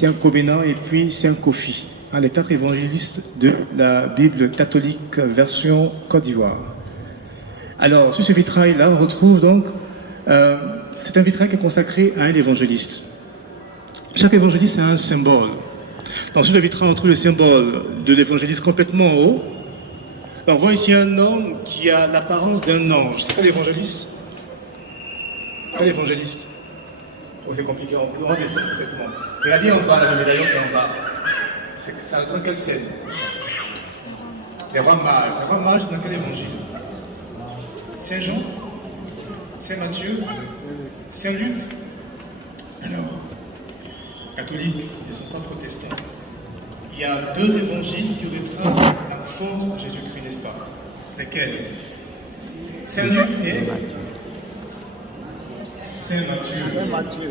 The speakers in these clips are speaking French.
Saint Covenant et puis Saint Kofi, les 4 évangélistes de la Bible catholique version Côte d'Ivoire. Alors, sur ce vitrail-là, on retrouve donc, c'est un vitrail qui est consacré à un évangéliste. Chaque évangéliste a un symbole. Dans ce vitrail, on trouve le symbole de l'évangéliste complètement en haut. On voit ici un homme qui a l'apparence d'un ange. C'est pas l'évangéliste? Pas l'évangéliste. Oh, c'est compliqué, on peut descendre complètement. Regardez en bas, le médaillon qui est en bas. C'est dans quelle scène? Les rois mages. Les rois mages, c'est dans quel évangile? Saint Jean? Saint Matthieu? Saint Luc? Alors, catholiques, ils ne sont pas protestants. Il y a 2 évangiles qui retracent la force de Jésus-Christ, n'est-ce pas? Lesquels? Saint Luc et Saint Matthieu.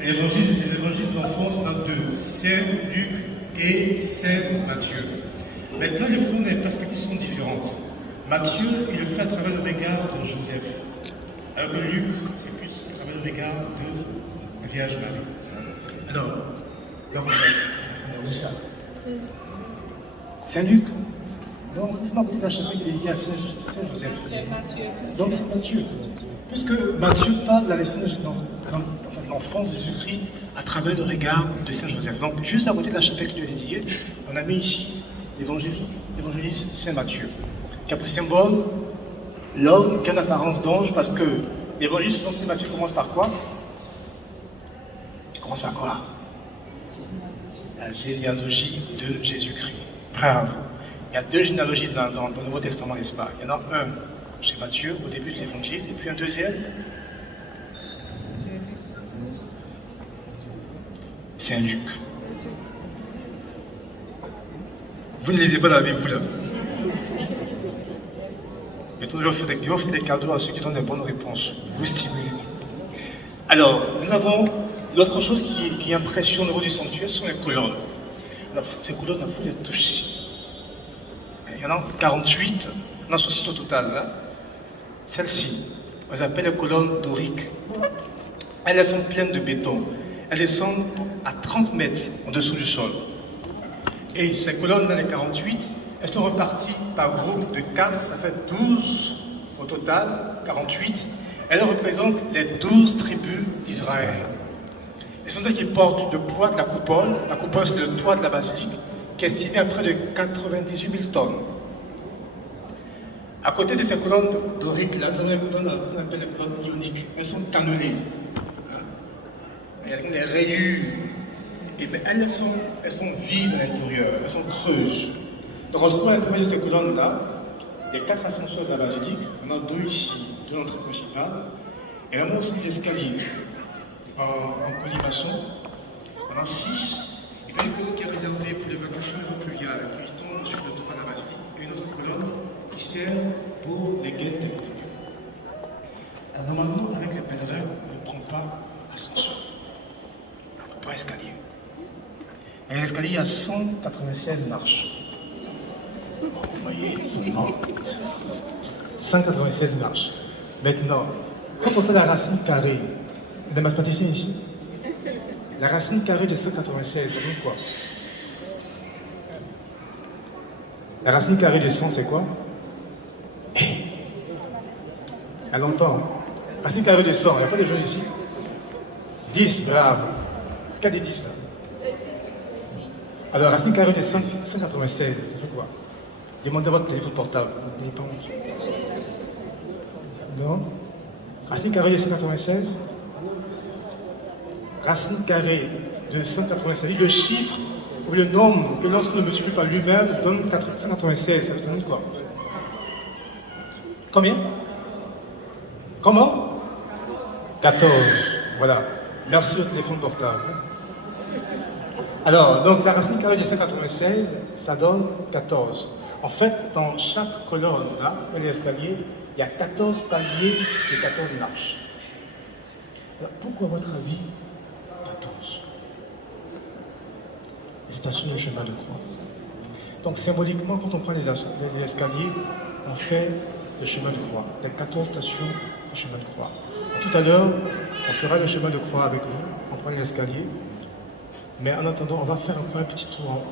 Les évangiles de l'enfance, on a 2. Saint Luc et Saint Matthieu. Maintenant, le fond des perspectives sont différentes. Matthieu, il le fait à travers le regard de Joseph. Alors que Luc, c'est plus à travers le regard de la Vierge Marie. Alors, là, on a où ça? Saint-Luc. Donc, c'est pas pour la chapelle qu'il y a Saint-Joseph. Donc, c'est Matthieu. Puisque Matthieu parle de la naissance de l'enfance de Jésus-Christ à travers le regard de Saint-Joseph. Donc, juste à côté de la chapelle qui lui est dédiée, on a mis ici l'évangéliste Saint-Matthieu, qui a pour symbole l'homme qui a une apparence d'ange, parce que l'évangéliste de Saint-Matthieu commence par quoi? Il commence par quoi? La généalogie de Jésus-Christ. Bravo. Il y a 2 généalogies dans le Nouveau Testament, n'est-ce pas? Il y en a un chez Matthieu, au début de l'évangile, et puis un deuxième. Saint Luc. Vous ne lisez pas la Bible, vous, là. Maintenant, je vais offrir des cadeaux à ceux qui donnent des bonnes réponses. Vous stimulez. Alors, nous avons l'autre chose qui impressionne au niveau du sanctuaire, ce sont les colonnes. Alors, ces colonnes, il faut les toucher. Il y en a 48, on a 60 au total. Là. Celles-ci, on les appelle les colonnes doriques. Elles sont pleines de béton. Elles descendent à 30 mètres en dessous du sol. Et ces colonnes, dans les 48, elles sont reparties par groupe de 4, ça fait 12 au total, 48. Elles représentent les 12 tribus d'Israël. Elles sont celles qui portent le poids de la coupole. La coupole, c'est le toit de la basilique, qui est estimé à près de 98 000 tonnes. À côté de ces colonnes doriques, là, nous avons les colonnes qu'on appelle les colonnes ioniques. Elles sont cannelées. Il y a des rayures. Et bien, elles sont vives à l'intérieur, elles sont creuses. Donc on trouve à l'intérieur de ces colonnes-là, il y a 4 ascenseurs de la basilique, on a 2 ici, 2 entrées principales, et on a aussi des escaliers en colimaçon, on a 6, et puis une colonne qui est réservée pour l'évacuation pluviale, qui tombe sur le toit de la basilique, et une autre colonne qui sert pour les gaines des publics. Alors normalement, avec les pèlerins, on ne prend pas ascenseur, on ne prend pas escalier. Et l'escalier, il y a 196 marches. Vous voyez, 196 marches. Maintenant, quand on fait la racine carrée, des mathématiciens ici, la racine carrée de 196, ça veut quoi? La racine carrée de 100, c'est quoi? À longtemps. Racine carrée de 100, il n'y a pas de gens ici? 10, bravo. Qu'a des 10 là? Alors, racine carrée de 196, ça fait quoi? Demandez votre téléphone portable. Non? Racine carrée de 196? Racine carrée de 196, le chiffre ou le nombre que lorsqu'on le multiplie par lui-même donne 196. Ça veut dire quoi? Combien? Comment? 14. Voilà. Merci au téléphone portable. Alors, donc la racine carrée de 196, ça donne 14. En fait, dans chaque colonne, là, dans les escaliers, il y a 14 paliers et 14 marches. Alors, pourquoi, à votre avis, 14? Les stations du chemin de croix. Donc, symboliquement, quand on prend les escaliers, on fait le chemin de croix. Il y a 14 stations du chemin de croix. Tout à l'heure, on fera le chemin de croix avec vous. On prend l'escalier. Mais en attendant, on va faire encore un petit tour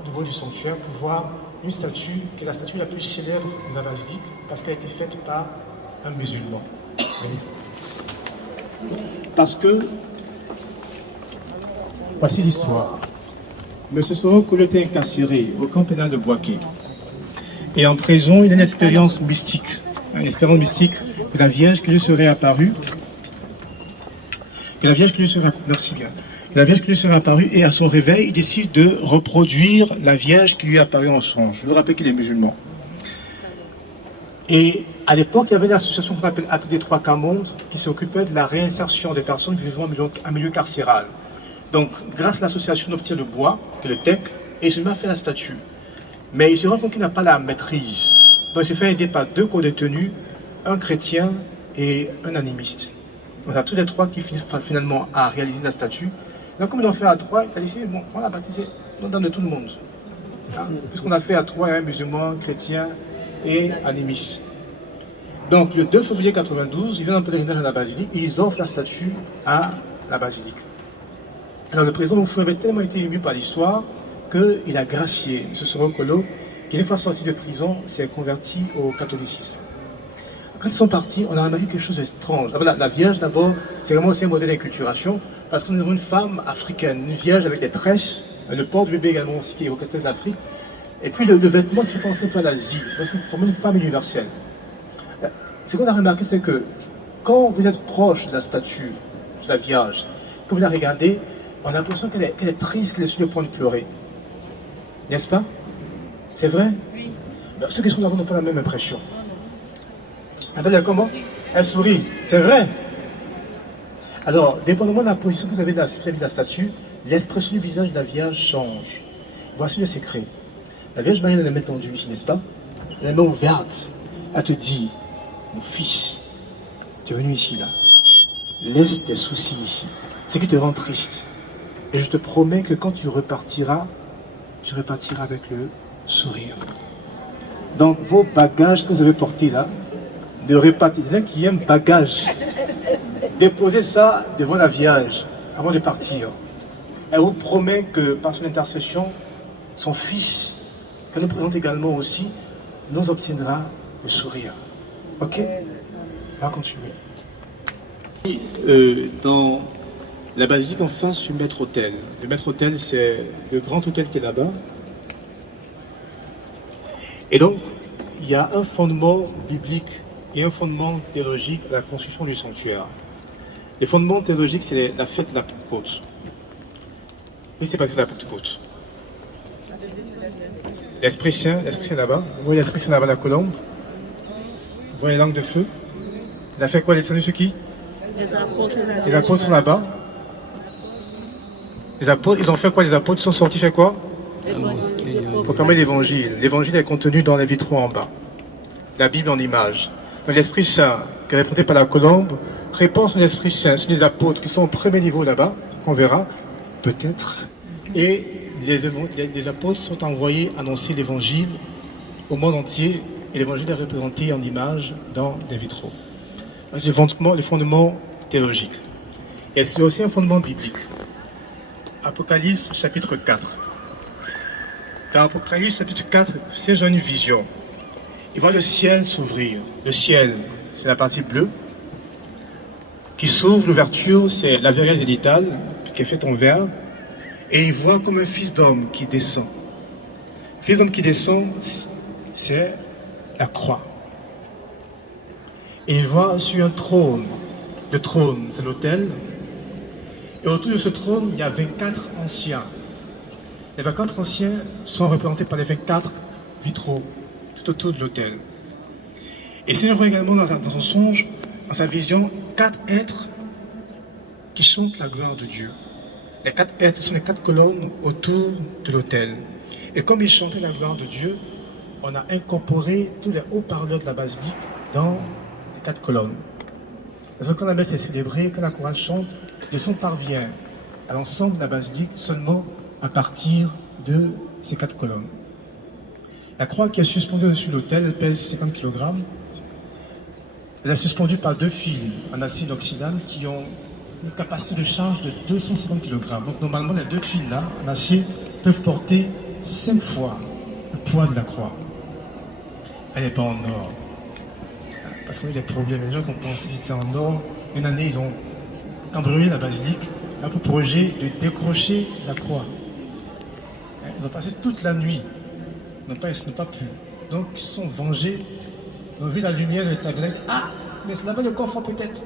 au niveau du sanctuaire pour voir une statue qui est la statue la plus célèbre de la basilique parce qu'elle a été faite par un musulman. Parce que, voici l'histoire. M. Sorokolo était incarcéré au camp pénal de Bouaké. Et en prison, il a une expérience mystique. Une expérience mystique de la Vierge qui lui serait apparue. Et la Vierge qui lui serait, merci bien. La Vierge qui lui serait apparue et à son réveil, il décide de reproduire la Vierge qui lui est apparue en songe. Je vous rappelle qu'il est musulman. Et à l'époque, il y avait une association qu'on appelle Acte des Trois Quarts-Mondes qui s'occupait de la réinsertion des personnes vivant en milieu carcéral. Donc, grâce à l'association, on obtient le bois, qui est le teck, et il se met à faire la statue. Mais il se rend compte qu'il n'a pas la maîtrise. Donc, il s'est fait aider par deux co-détenus, un chrétien et un animiste. Donc, on a tous les trois qui finissent finalement à réaliser la statue. Donc, comme ils l'ont fait à trois, il a dit, bon, on l'a baptisé dans de tout le monde. Hein? Puisqu'on a fait à trois, il y a un musulman, chrétien et animiste. Donc, le 2 février 92, ils viennent en pèlerinage à la basilique et ils offrent la statue à la basilique. Alors le président Moufou avait tellement été ému par l'histoire qu'il a gracié M. Sorokolo, qui une fois sorti de prison s'est converti au catholicisme. Quand ils sont partis, on a remarqué quelque chose d'étrange. La Vierge d'abord, c'est vraiment aussi un modèle d'inculturation, parce que nous avons une femme africaine, une Vierge avec des tresses, le port du bébé également aussi qui est évocateur de l'Afrique, et puis le vêtement qui fait penser à l'Asie, donc il forme une femme universelle. Ce qu'on a remarqué, c'est que quand vous êtes proche de la statue de la Vierge, quand vous la regardez, on a l'impression qu'elle est triste, qu'elle est sur le point de pleurer. N'est-ce pas? C'est vrai? Oui. Ceux qui sont là n'ont pas la même impression. Ah ben, comment? Elle sourit. C'est vrai. Alors, dépendamment de la position que vous avez vis-à-vis de la statue, l'expression du visage de la Vierge change. Voici le secret. La Vierge Marie, elle a la main tendue ici, n'est-ce pas? Elle a la main ouverte. Elle te dit, mon fils, tu es venu ici, là. Laisse tes soucis ici. Ce qui te rend triste. Et je te promets que quand tu repartiras avec le sourire. Donc vos bagages que vous avez portés là, de répartir, il y en a qui aiment bagage. Déposez ça devant la Vierge avant de partir. Elle vous promet que par son intercession, son fils, qu'elle nous présente également aussi, nous obtiendra le sourire. Ok? On va continuer. Dans la basilique en face du maître-autel. Le maître-autel, c'est le grand hôtel qui est là-bas. Et donc, il y a un fondement biblique et un fondement théologique à la construction du sanctuaire. Les fondements théologiques, c'est la fête de la Pentecôte. Oui, c'est pas que la Pentecôte. L'Esprit Saint là-bas. Vous voyez l'Esprit Saint là-bas, la colombe. Vous voyez les langues de feu. Il a fait quoi, les descendus sur qui? Les apôtres sont là-bas. Les apôtres, ils ont fait quoi? Les apôtres sont sortis faire quoi? Proclamer l'évangile. L'évangile est contenu dans les vitraux en bas. La Bible en image. Donc l'Esprit Saint, qui est représenté par la colombe, répond sur l'Esprit Saint, sur les apôtres qui sont au premier niveau là-bas, on verra, peut-être. Et les apôtres sont envoyés annoncer l'évangile au monde entier, et l'évangile est représenté en image dans les vitraux. C'est les fondements théologiques. Et c'est aussi un fondement biblique. Apocalypse chapitre 4. Dans Apocalypse chapitre 4, Saint Jean a une vision. Il voit le ciel s'ouvrir. Le ciel, c'est la partie bleue. Qui s'ouvre, l'ouverture, c'est la verrière zénitale, qui est faite en verre. Et il voit comme un fils d'homme qui descend. Le fils d'homme qui descend, c'est la croix. Et il voit sur un trône. Le trône, c'est l'autel. Et autour de ce trône, il y a 24 anciens. Les 24 anciens sont représentés par les 24 vitraux tout autour de l'autel. Et Seigneur voit également dans son songe, dans sa vision, 4 êtres qui chantent la gloire de Dieu. Les 4 êtres sont les 4 colonnes autour de l'autel. Et comme ils chantaient la gloire de Dieu, on a incorporé tous les haut-parleurs de la basilique dans les 4 colonnes. Parce que quand la messe est célébrée, quand la chorale chante, le son parvient à l'ensemble de la basilique seulement à partir de ces 4 colonnes. La croix qui est suspendue dessus l'autel, elle pèse 50 kg. Elle est suspendue par 2 fils en acier inoxydable qui ont une capacité de charge de 250 kg. Donc normalement, les deux tuiles là, en acier, peuvent porter 5 fois le poids de la croix. Elle n'est pas en or. Parce qu'il y a des problèmes. Les gens qui ont pensé qu'ils étaient en or, une année, ils ont cambriolé la basilique, un pour projet de décrocher la croix. Ils ont passé toute la nuit. Ils n'ont pas pu. Donc, ils se sont vengés. Ils ont vu la lumière de tabernacle. Ah, mais c'est là-bas le coffre peut-être.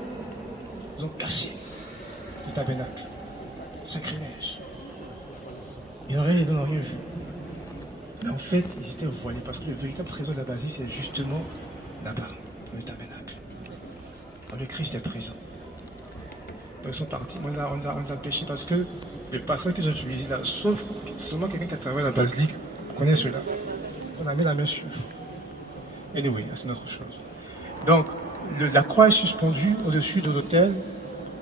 Ils ont cassé le tabernacle. Sacrilège. Ils n'auraient rien vu. Mais en fait, ils étaient voilés parce que le véritable trésor de la basilique, c'est justement là-bas, dans le tabernacle. Dans le Christ est présent. Donc ils sont partis, on les a empêchés parce que le passage qu'ils ont utilisé là, sauf seulement quelqu'un qui a travaillé dans la basilique, connaît cela. On a mis la main sur. Anyway, c'est notre chose. Donc, la croix est suspendue au-dessus de l'autel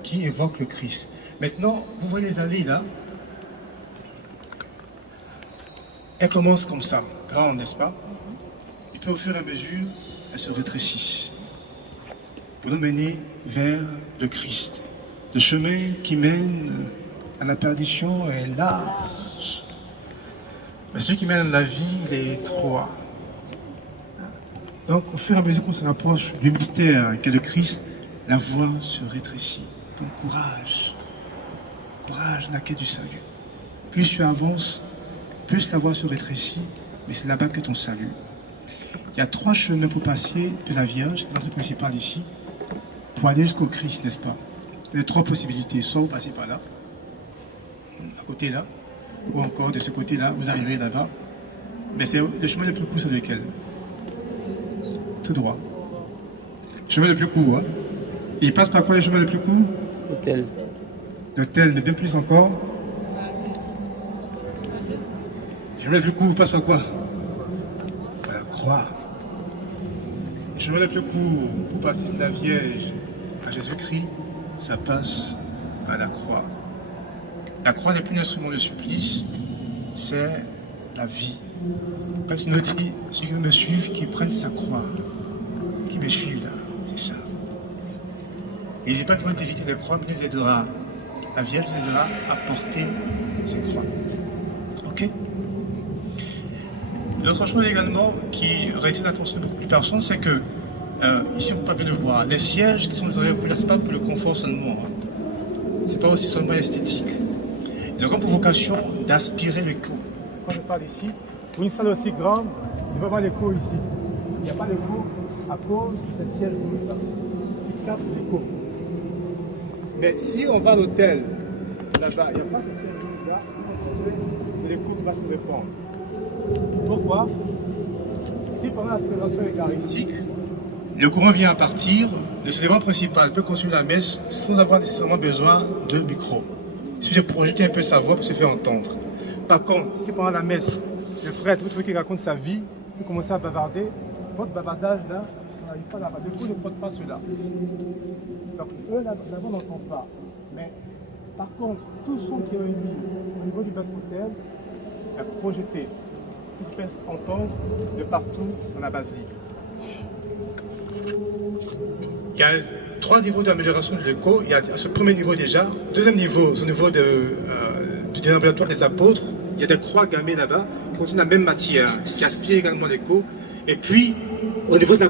qui évoque le Christ. Maintenant, vous voyez les allées là. Elle commence comme ça, grande, n'est-ce pas? Et puis au fur et à mesure, elle se rétrécit pour nous mener vers le Christ. Le chemin qui mène à la perdition est large. Mais celui qui mène à la vie, il est étroit. Donc, au fur et à mesure qu'on se rapproche du mystère qu'est le Christ, la voie se rétrécit. Donc, courage. Courage dans la quête du salut. Plus tu avances, plus la voie se rétrécit, mais c'est là-bas que ton salut. Il y a 3 chemins pour passer de la Vierge, l'entrée principale ici, pour aller jusqu'au Christ, n'est-ce pas? Il y a 3 possibilités. Soit vous passez par là, à côté là, ou encore de ce côté-là, vous arrivez là-bas. Mais c'est le chemin le plus court, c'est lequel? Tout droit. Le chemin le plus court. Hein? Et il passe par quoi le chemin le plus court? L'autel. L'autel, mais bien plus encore. Le chemin le plus court passe par quoi? Par la croix. Le chemin le plus court pour passer de la Vierge à Jésus-Christ, ça passe par la croix. La croix n'est plus un instrument de supplice, c'est la vie. Quand il nous dit, celui qui veut me suivre, qu'il prenne sa croix, qui me suive là, c'est ça. Et il n'est pas qu'il va éviter les croix, mais il nous aidera. La Vierge nous aidera à porter ces croix. Ok? L'autre chose également qui retient l'attention de beaucoup plus personnes, c'est que, ici vous ne pouvez pas bien le voir, les sièges qui sont derrière vous là, ce n'est pas pour le confort seulement. Hein. Ce n'est pas aussi seulement esthétique. Ils ont comme pour vocation d'aspirer l'écho. Quand je parle ici, pour une salle aussi grande, il va y avoir l'écho ici. Il n'y a pas d'écho à cause de cette siège là qui capte l'écho. Mais si on va à l'hôtel, là-bas, il n'y a pas de siège là, l'écho va se répandre. Pourquoi? Si pendant la célébration eucharistique, le courant vient à partir, le célébrant principal peut continuer la messe sans avoir nécessairement besoin de micro. Il suffit de projeter un peu sa voix pour se faire entendre. Par contre, si pendant la messe, le prêtre, vous trouvez qu'il raconte sa vie, vous commencez à bavarder, votre bavardage là, il faut là-bas. Du coup, ne porte pas cela. Donc, eux là-bas, on n'entend pas. Mais par contre, tout son qui est émis au niveau du maître-autel est projeté. Il se fait entendre de partout dans la basilique. Il y a 3 niveaux d'amélioration de l'écho. Il y a ce premier niveau déjà. Deuxième niveau, au niveau du déambulatoire des apôtres, il y a des croix gammées là-bas qui contiennent la même matière, qui aspirent également l'écho. Et puis, au niveau de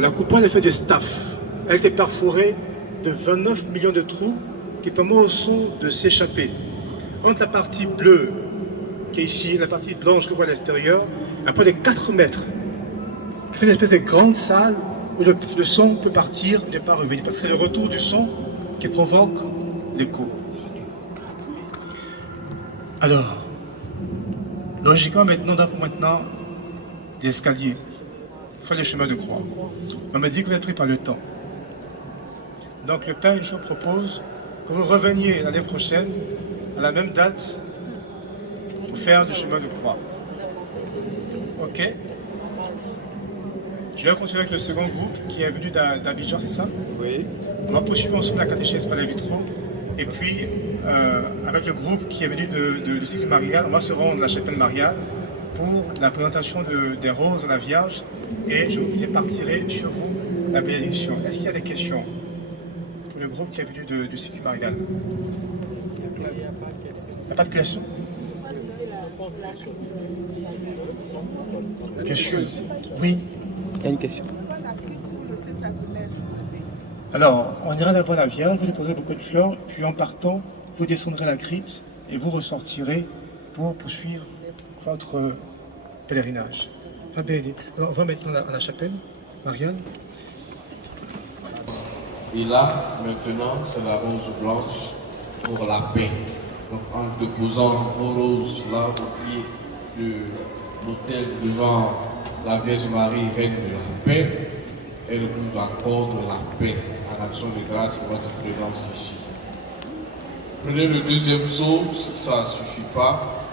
la coupole est faite de staff. Elle était perforée de 29 millions de trous qui permettent au son de s'échapper. Entre la partie bleue, qui est ici, et la partie blanche que vous voyez à l'extérieur, à peu de 4 mètres, qui fait une espèce de grande salle où le son peut partir et ne pas revenir. Parce que c'est le retour du son qui provoque l'écho. Alors, logiquement, maintenant, on a maintenant des escaliers. Il faut les chemins de croix. On m'a dit que vous êtes pris par le temps. Donc, le Père, une fois, propose que vous reveniez l'année prochaine, à la même date, pour faire du chemin de croix. Ok? Je vais continuer avec le second groupe qui est venu d'Abidjan, c'est ça? Oui. On va poursuivre ensemble la catéchèse par les vitraux. Et puis, avec le groupe qui est venu du cycle marial, on va se rendre à la chapelle mariale pour la présentation des roses à la Vierge. Et je vous partirai sur vous la bénédiction. Est-ce qu'il y a des questions pour le le groupe qui est venu du Sécu Marigal. Il n'y a pas de question. Bien sûr. Oui. Il y a une question. Alors, on ira d'abord la Vierge, vous déposerez beaucoup de fleurs, puis en partant, vous descendrez la crypte et vous ressortirez pour poursuivre votre pèlerinage. Alors, on va maintenant à la chapelle, Marianne. Et là, maintenant, c'est la rose blanche pour la paix. Donc, en déposant vos roses là au pied de l'autel devant la Vierge Marie, Reine de la paix, elle vous accorde la paix en action de grâce pour votre présence ici. Prenez le deuxième saut, ça ne suffit pas.